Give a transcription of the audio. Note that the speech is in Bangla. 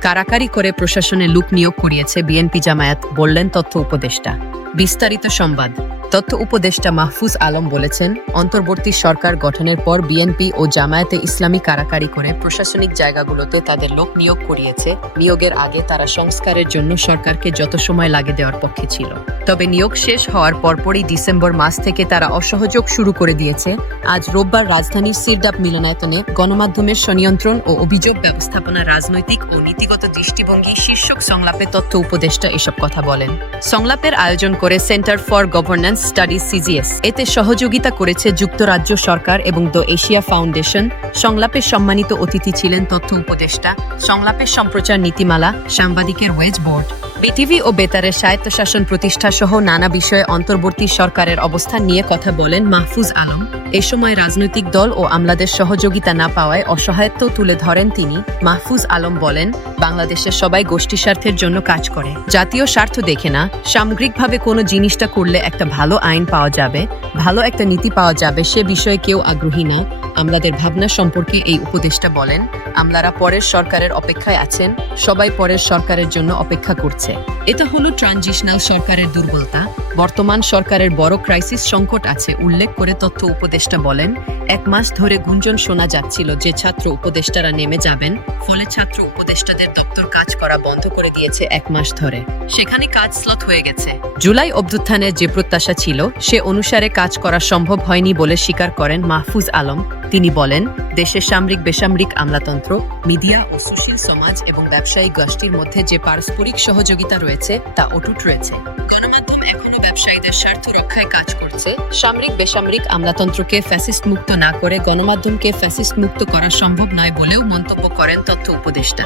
কারাকারি করে প্রশাসনে লুক নিয়োগ করিয়েছে বিএনপি জামায়াত বললেন তথ্য উপদেষ্টা। বিস্তারিত সংবাদ। তথ্য উপদেষ্টা মাহফুজ আলম বলেছেন, অন্তর্বর্তী সরকার গঠনের পর বিএনপি ও জামায়াতে ইসলামী কারাকারি করে প্রশাসনিক জায়গাগুলোতে তাদের লোক নিয়োগ করিয়েছে। নিয়োগের আগে তারা সংস্কারের জন্য সরকারকে যত সময় লাগে দেওয়ার পক্ষে ছিল। তবে নিয়োগ শেষ হওয়ার পরপরই ডিসেম্বর মাস থেকে তারা অসহযোগ শুরু করে দিয়েছে। আজ রোববার রাজধানীর সিরদাপ মিলনায়তনে গণমাধ্যমের স্বনিয়ন্ত্রণ ও অভিযোগ ব্যবস্থাপনা রাজনৈতিক ও নীতিগত দৃষ্টিভঙ্গি শীর্ষক সংলাপে তথ্য উপদেষ্টা এসব কথা বলেন। সংলাপের আয়োজন করে centre for governance studies CGS এতে সহযোগিতা করেছে যুক্তরাজ্য সরকার এবং দ্য এশিয়া ফাউন্ডেশন। সংলাপের সম্মানিত অতিথি ছিলেন তথ্য উপদেষ্টা। সংলাপের সম্প্রচার নীতিমালা, সাংবাদিকের ওয়েজ বোর্ড। বিটিভি ও বেতারের স্বায়ত্তশাসন প্রতিষ্ঠা সহ নানা বিষয়ে অন্তর্বর্তী সরকারের অবস্থান নিয়ে কথা বলেন মাহফুজ আলম। এ সময় রাজনৈতিক দল ও আমলাদের সহযোগিতা না পাওয়ায় অসহায়ত্ব তুলে ধরেন তিনি। মাহফুজ আলম বলেন, বাংলাদেশের সবাই গোষ্ঠী স্বার্থের জন্য কাজ করে। জাতীয় স্বার্থ দেখে না, সামগ্রিকভাবে কোনো জিনিসটা করলে একটা ভালো আইন পাওয়া যাবে, ভালো একটা নীতি পাওয়া যাবে, সে বিষয়ে কেউ আগ্রহী না আমলাদের ভাবনা সম্পর্কে এই উপদেষ্টা বলেন, আমলারা পরের সরকারের অপেক্ষায় আছেন, সবাই পরের সরকারের জন্য অপেক্ষা করছে। এটা হলো ট্রানজিশনাল সরকারের দুর্বলতা। বর্তমান সরকারের বড় ক্রাইসিস সংকট আছে, উল্লেখ করে তথ্য উপদেষ্টা বলেন, এক মাস ধরে গুঞ্জন শোনা যাচ্ছিল যে ছাত্র উপদেষ্টারা নেমে যাবেন, ফলে ছাত্র উপদেষ্টাদের দপ্তর কাজ করা বন্ধ করে দিয়েছে এক মাস ধরে। সেখানে কাজ স্লট হয়ে গেছে। জুলাই অভ্যুত্থানের যে প্রত্যাশা ছিল, সে অনুসারে কাজ করা সম্ভব হয়নি বলে স্বীকার করেন মাহফুজ আলম। তিনি বলেন, দেশের সামরিক, বেসামরিক আমলাতন্ত্র, মিডিয়া ও সুশীল সমাজ এবং ব্যবসায়ী গোষ্ঠীর মধ্যে যে পারস্পরিক সহযোগিতা রয়েছে, তা অটুট রয়েছে। গণমাধ্যম এখনও ব্যবসায়ীদের স্বার্থ রক্ষায় কাজ করছে। সামরিক, বেসামরিক আমলাতন্ত্রকে ফ্যাসিস্ট মুক্ত না করে গণমাধ্যমকে ফ্যাসিস্ট মুক্ত করা সম্ভব নয় বলেও মন্তব্য করেন তথ্য উপদেষ্টা।